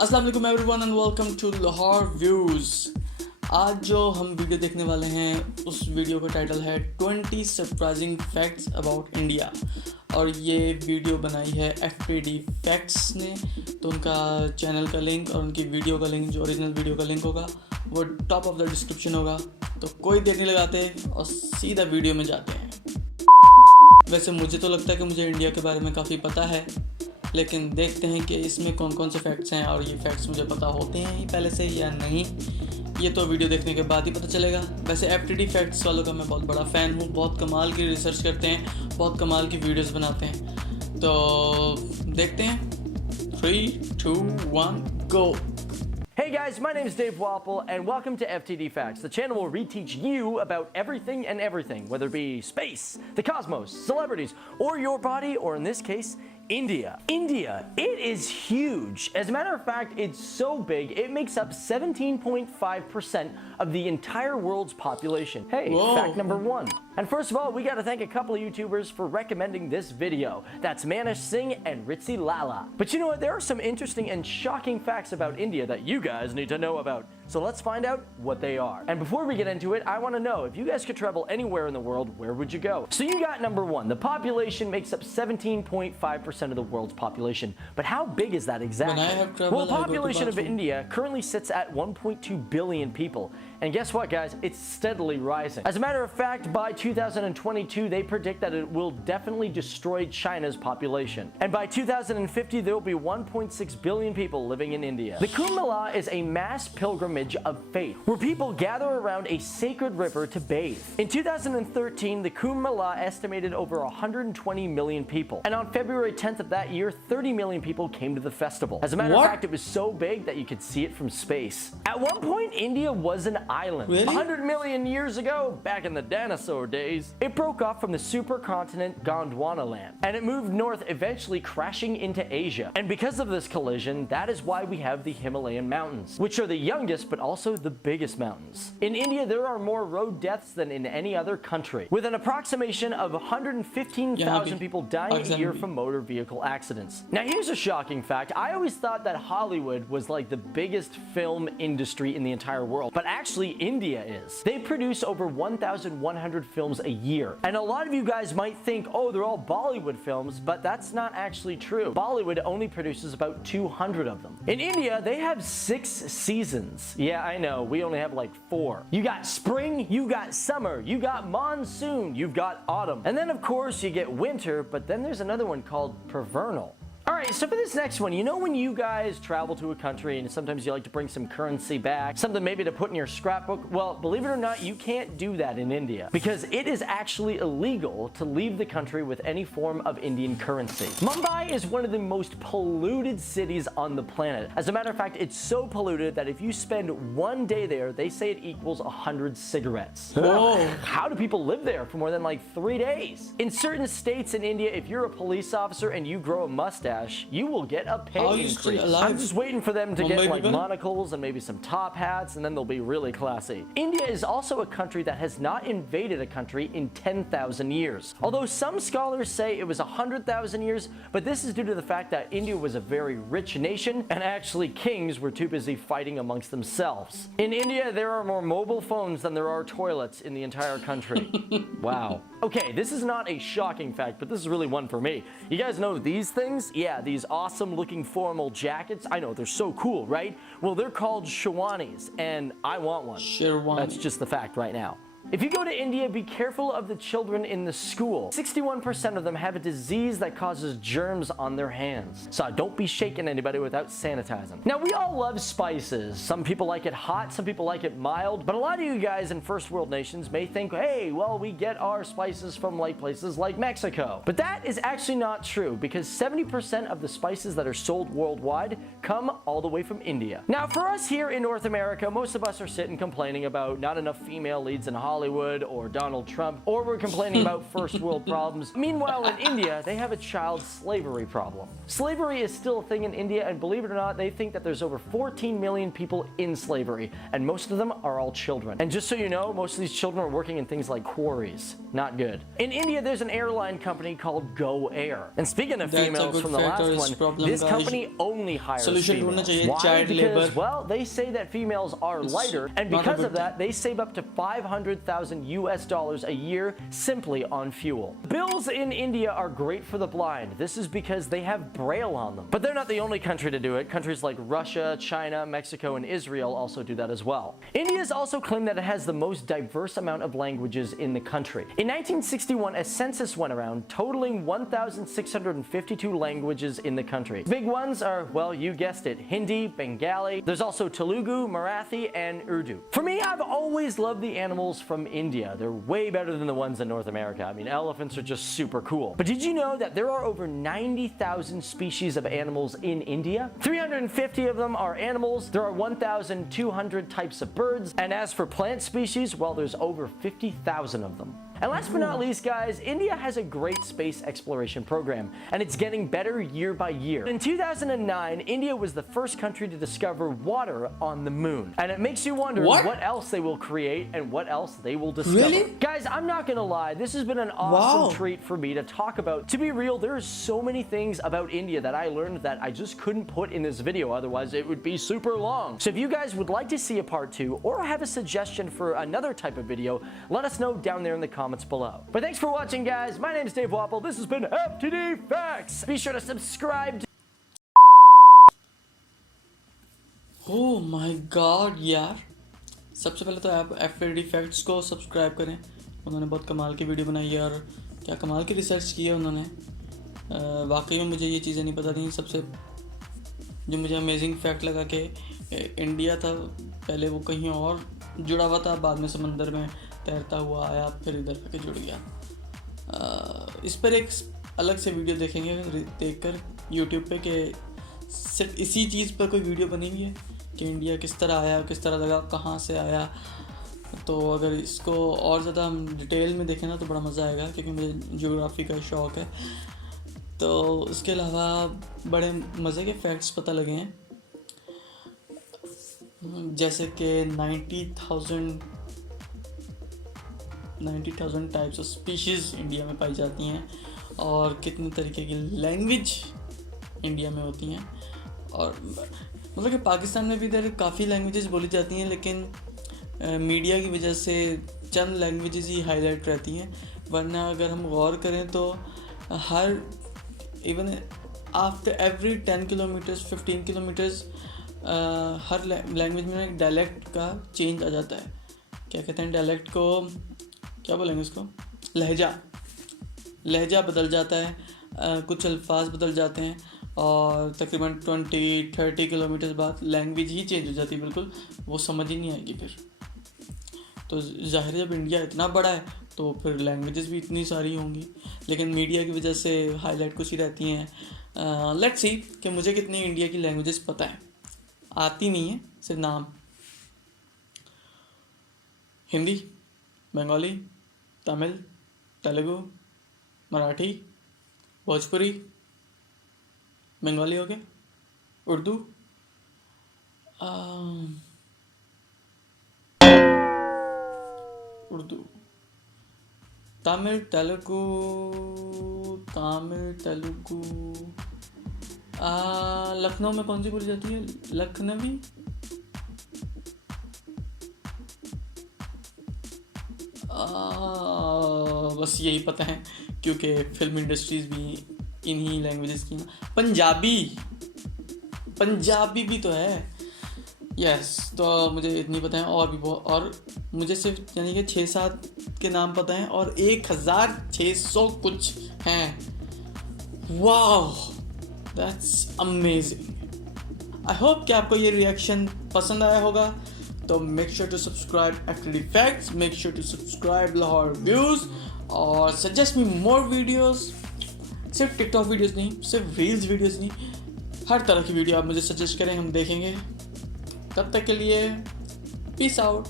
अस्सलाम वालेकुम everyone and welcome to Lahore views. आज जो हम वीडियो देखने वाले हैं उस वीडियो का टाइटल है 20 सरप्राइजिंग फैक्ट्स अबाउट इंडिया और ये वीडियो बनाई है FPD फैक्ट्स ने। तो उनका चैनल का लिंक और उनकी वीडियो का लिंक, जो ओरिजिनल वीडियो का लिंक होगा, वो टॉप ऑफ द डिस्क्रिप्शन होगा। तो कोई देर नहीं लगाते और सीधा वीडियो में जाते हैं। वैसे मुझे तो लगता है कि मुझे इंडिया के बारे में काफ़ी पता है, लेकिन देखते हैं कि इसमें कौन कौन से फैक्ट्स हैं और ये फैक्ट्स मुझे पता होते हैं ही पहले से या नहीं। ये तो वीडियो देखने के बाद ही पता चलेगा। वैसे FTD फैक्ट्स वालों का मैं बहुत बड़ा फ़ैन हूँ, बहुत कमाल की रिसर्च करते हैं, बहुत कमाल की वीडियोस बनाते हैं। तो देखते हैं। 3, 2, 1, go! Hey guys, my name is Dave Wapple and welcome to FTD Facts. The channel will reteach you about everything and everything, whether it be space, the cosmos, celebrities, or your body, or in this case, India. India, it is huge. As a matter of fact, it's so big, it makes up 17.5% of the entire world's population. Hey, Whoa. fact number one. And first of all, we gotta thank a couple of YouTubers for recommending this video. That's Manish Singh and Ritzy Lala. But you know what, there are some interesting and shocking facts about India that you guys need to know about. So let's find out what they are. And before we get into it, I wanna know, if you guys could travel anywhere in the world, where would you go? So you got number one, the population makes up 17.5% of the world's population. But how big is that exactly? When I have traveled, Well, the I go to population of bathroom. India currently sits at 1.2 billion people. And guess what, guys? It's steadily rising. As a matter of fact, by 2022, they predict that it will definitely destroy China's population. And by 2050, there will be 1.6 billion people living in India. The Kumbh Mela is a mass pilgrimage of faith, where people gather around a sacred river to bathe. In 2013, the Kumbh Mela estimated over 120 million people. And on February 10th of that year, 30 million people came to the festival. As a matter of fact, it was so big that you could see it from space. At one point, India was an island. Really? 100 million years ago, back in the dinosaur days, it broke off from the supercontinent Gondwana land, and it moved north, eventually crashing into Asia. And because of this collision, that is why we have the Himalayan mountains, which are the youngest but also the biggest mountains. In India, there are more road deaths than in any other country, with an approximation of 115,000 people dying a year from motor vehicle accidents. Now here's a shocking fact. I always thought that Hollywood was like the biggest film industry in the entire world, but actually India is. They produce over 1,100 films a year. And a lot of you guys might think, oh, they're all Bollywood films, but that's not actually true. Bollywood only produces about 200 of them. In India, they have 6 seasons. Yeah, I know, we only have like 4. You got spring, you got summer, you got monsoon, you've got autumn. And then of course you get winter, but then there's another one called Pravernal. Alright, so for this next one, you know when you guys travel to a country and sometimes you like to bring some currency back, something maybe to put in your scrapbook? Well, believe it or not, you can't do that in India because it is actually illegal to leave the country with any form of Indian currency. Mumbai is one of the most polluted cities on the planet. As a matter of fact, it's so polluted that if you spend one day there, they say it equals 100 cigarettes. Whoa. How do people live there for more than like 3 days? In certain states in India, if you're a police officer and you grow a mustache, you will get a pay How are you still increase. alive? I'm just waiting for them to Mumbai get like people? monocles and maybe some top hats, and then they'll be really classy. India is also a country that has not invaded a country in 10,000 years. Although some scholars say it was 100,000 years, but this is due to the fact that India was a very rich nation, and actually kings were too busy fighting amongst themselves. In India, there are more mobile phones than there are toilets in the entire country. Wow. Okay, this is not a shocking fact, but this is really one for me. You guys know these things? Yeah, these awesome looking formal jackets. I know, they're so cool, right? Well, they're called Sherwanis, and I want one. Sherwani. That's just the fact right now. If you go to India, be careful of the children in the school. 61% of them have a disease that causes germs on their hands. So don't be shaking anybody without sanitizing. Now, we all love spices. Some people like it hot, some people like it mild, but a lot of you guys in first world nations may think, hey, well, we get our spices from like places like Mexico. But that is actually not true, because 70% of the spices that are sold worldwide come all the way from India. Now, for us here in North America, most of us are sitting complaining about not enough female leads in Hollywood, Hollywood or Donald Trump, or we're complaining about first world problems. Meanwhile, in India, they have a child slavery problem. Slavery is still a thing in India, and believe it or not, they think that there's over 14 million people in slavery, and most of them are all children. And just so you know, most of these children are working in things like quarries. Not good. In India, there's an airline company called Go Air. And speaking of females from the last one, this company only hires females. Why? Because, well, they say that females are lighter, and because of that, they save up to $500,000 a year simply on fuel. Bills in India are great for the blind. This is because they have Braille on them. But they're not the only country to do it. Countries like Russia, China, Mexico, and Israel also do that as well. India's also claimed that it has the most diverse amount of languages in the country. In 1961, a census went around totaling 1,652 languages in the country. Big ones are, well, you guessed it, Hindi, Bengali. There's also Telugu, Marathi, and Urdu. For me, I've always loved the animals from India. They're way better than the ones in North America. I mean, elephants are just super cool. But did you know that there are over 90,000 species of animals in India? 350 of them are animals. There are 1,200 types of birds. And as for plant species, well, there's over 50,000 of them. And last but not least, guys, India has a great space exploration program, and it's getting better year by year. In 2009, India was the first country to discover water on the moon. And it makes you wonder what else they will create and what else they will discover. Really? Guys, I'm not gonna lie, this has been an awesome treat for me to talk about. To be real, there are so many things about India that I learned that I just couldn't put in this video, otherwise it would be super long. So if you guys would like to see a part 2 or have a suggestion for another type of video, let us know down there in the comments below. But thanks for watching, guys. My name is Dave Wapple. This has been FTD Facts. Be sure to subscribe. Oh my God यार, सबसे पहले तो आप FTD Facts को subscribe करें. उन्होंने बहुत कमाल की वीडियो बनाई है और क्या कमाल की रिसर्च की है उन्होंने. वाकई में मुझे ये चीज़ें नहीं पता थी. सबसे जो मुझे अमेजिंग फैक्ट लगा कि इंडिया था पहले, वो कहीं और जुड़ा हुआ था, बाद में समंदर में तैरता हुआ आया, फिर इधर आके जुड़ गया. इस पर एक अलग से वीडियो देखेंगे देखकर यूट्यूब पे कि सिर्फ इसी चीज़ पर कोई वीडियो बनी हुई है कि इंडिया किस तरह आया, किस तरह लगा, कहाँ से आया. तो अगर इसको और ज़्यादा हम डिटेल में देखें ना तो बड़ा मज़ा आएगा, क्योंकि मुझे ज्योग्राफी का शौक़ है. तो इसके अलावा बड़े मज़े के फैक्ट्स पता लगे हैं, जैसे कि 90,000 टाइप्स ऑफ स्पीशीज़ इंडिया में पाई जाती हैं, और कितने तरीके की लैंग्वेज इंडिया में होती हैं. और मतलब कि पाकिस्तान में भी इधर काफ़ी लैंग्वेजेस बोली जाती हैं, लेकिन मीडिया की वजह से चंद लैंग्वेजेस ही हाईलाइट रहती हैं. वरना अगर हम गौर करें तो हर even after every 10 kilometres 15 kilometres हर लैंग्वेज में एक डायलेक्ट का चेंज आ जाता है. क्या कहते हैं डायलेक्ट को, क्या बोलेंगे उसको, लहजा बदल जाता है. कुछ अल्फाज बदल जाते हैं, और तकरीबन 20-30 किलोमीटर बाद लैंग्वेज ही चेंज हो जाती है बिल्कुल. वो समझ ही नहीं आएगी फिर. तो ज़ाहिर है जब इंडिया इतना बड़ा है तो फिर लैंग्वेजेस भी इतनी सारी होंगी, लेकिन मीडिया की वजह से हाईलाइट कुछ ही रहती हैं. लेट्स सी कि मुझे कितनी इंडिया की लैंग्वेजेस पता है. आती नहीं है, सिर्फ नाम. हिंदी, बंगाली, तमिल, तेलुगु, मराठी, भोजपुरी, बंगाली हो गया, उर्दू, तमिल, तेलुगु, लखनऊ में कौन सी बोली जाती है, लखनवी, बस यही पता है, क्योंकि फिल्म इंडस्ट्रीज भी इन्हीं लैंग्वेजेस की. पंजाबी भी तो है. यस, तो मुझे इतनी पता है. और भी बहुत, और मुझे सिर्फ यानी कि 6-7 के नाम पता हैं, और 1600 कुछ हैं. वाह, दैट्स अमेजिंग. आई होप कि आपको ये रिएक्शन पसंद आया होगा. तो make sure to subscribe FTD Facts, make sure to subscribe Lahore views, और सजेस्ट मी मोर वीडियोस. सिर्फ टिकटॉक वीडियोस नहीं, सिर्फ रील्स वीडियोस नहीं, हर तरह की वीडियो आप मुझे सजेस्ट करें, हम देखेंगे. तब तक के लिए पीस आउट.